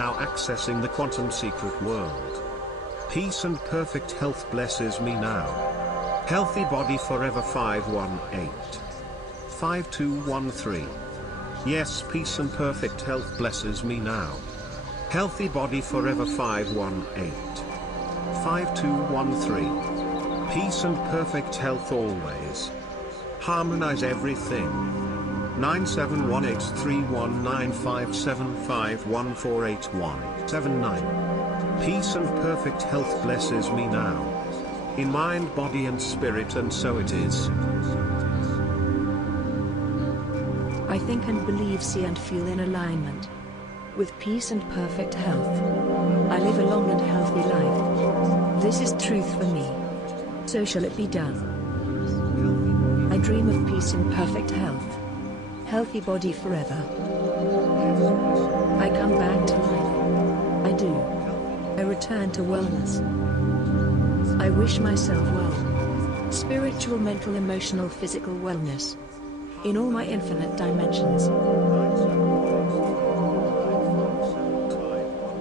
Now accessing the quantum secret world. Peace and perfect health blesses me now. Healthy body forever 518. 5213. Yes, peace and perfect health blesses me now. Healthy body forever 518. 5213. Peace and perfect health always. Harmonize everything. 9718319575148179. Peace and perfect health blesses me now. In mind, body and spirit, and so it is. I think and believe, see and feel in alignment with peace and perfect health. I live a long and healthy life. This is truth for me. So shall it be done. I dream of peace and perfect health. Healthy body forever. I come back to life. I do. I return to wellness. I wish myself well. Spiritual, mental, emotional, physical wellness. In all my infinite dimensions.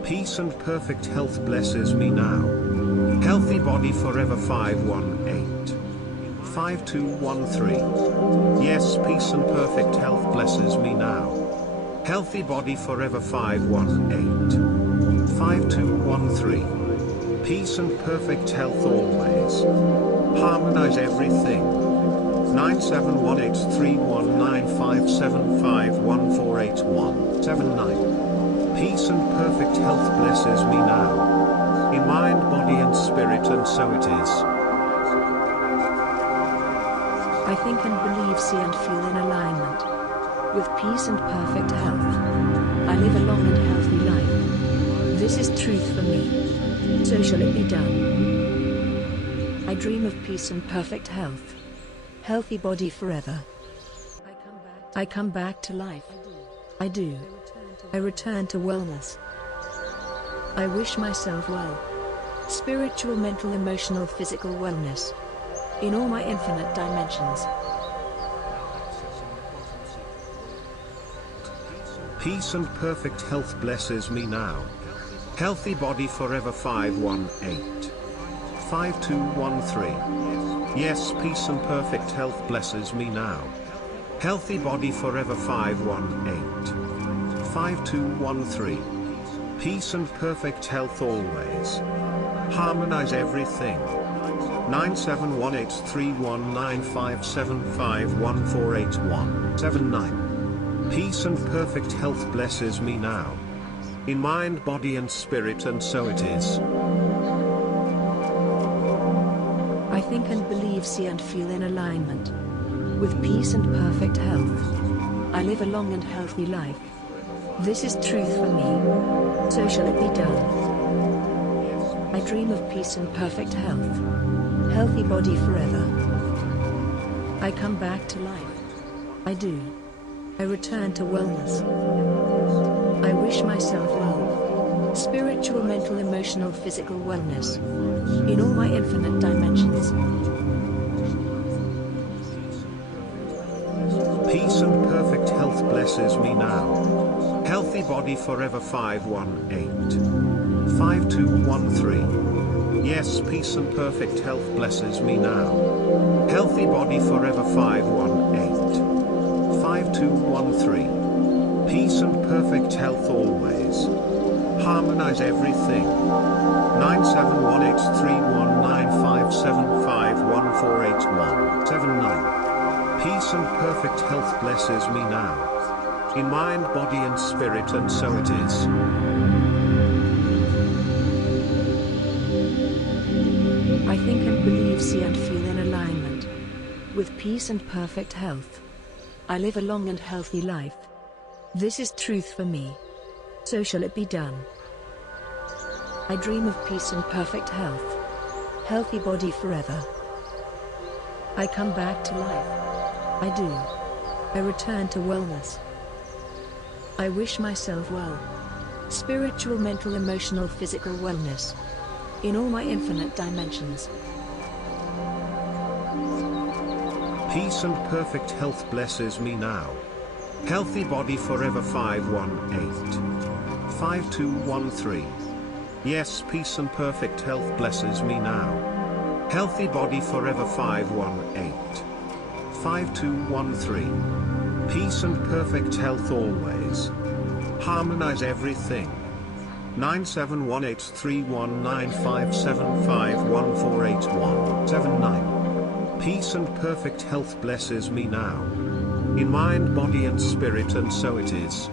Peace and perfect health blesses me now. Healthy body forever 518. 5213. Yes, peace and perfect health blesses me now. Healthy body forever 518. 5213. Peace and perfect health always. Harmonize everything. 9718319575148179. Peace and perfect health blesses me now. In mind, body and spirit, and so it is. I think and believe, see and feel in alignment with peace and perfect health. I live a long and healthy life. This is truth for me. So shall it be done. I dream of peace and perfect health. Healthy body forever. I come back to life. I do. I return to wellness. I wish myself well. Spiritual, mental, emotional, physical wellness. In all my infinite dimensions. Peace and perfect health blesses me now. Healthy body forever 518. 5213. Yes, peace and perfect health blesses me now. Healthy body forever 518. 5213. Peace and perfect health always. Harmonize everything. 9718319575148179. Peace and perfect health blesses me now. In mind, body and spirit, and so it is. I think and believe, see and feel in alignment with peace and perfect health. I live a long and healthy life. This is truth for me. So shall it be done. I dream of peace and perfect health. Healthy body forever. I come back to life. I do. I return to wellness. I wish myself well. Spiritual, mental, emotional, physical wellness. In all my infinite dimensions. Peace and perfect health blesses me now. Healthy body forever 518. 5213. Yes, peace and perfect health blesses me now. Healthy body forever 518. 5213. Peace and perfect health always. Harmonize everything. 9718319575148179. Peace and perfect health blesses me now. In mind, body and spirit, and so it is. I think and believe, see and feel in alignment with peace and perfect health. I live a long and healthy life. This is truth for me. So shall it be done. I dream of peace and perfect health. Healthy body forever. I come back to life. I do. I return to wellness. I wish myself well. Spiritual, mental, emotional, physical wellness. In all my infinite dimensions. Peace and perfect health blesses me now. Healthy body forever 518. 5213. Yes, peace and perfect health blesses me now. Healthy body forever 518. 5213. Peace and perfect health always. Harmonize everything. 9718319575148179. Peace and perfect health blesses me now. In mind, body and spirit, and so it is.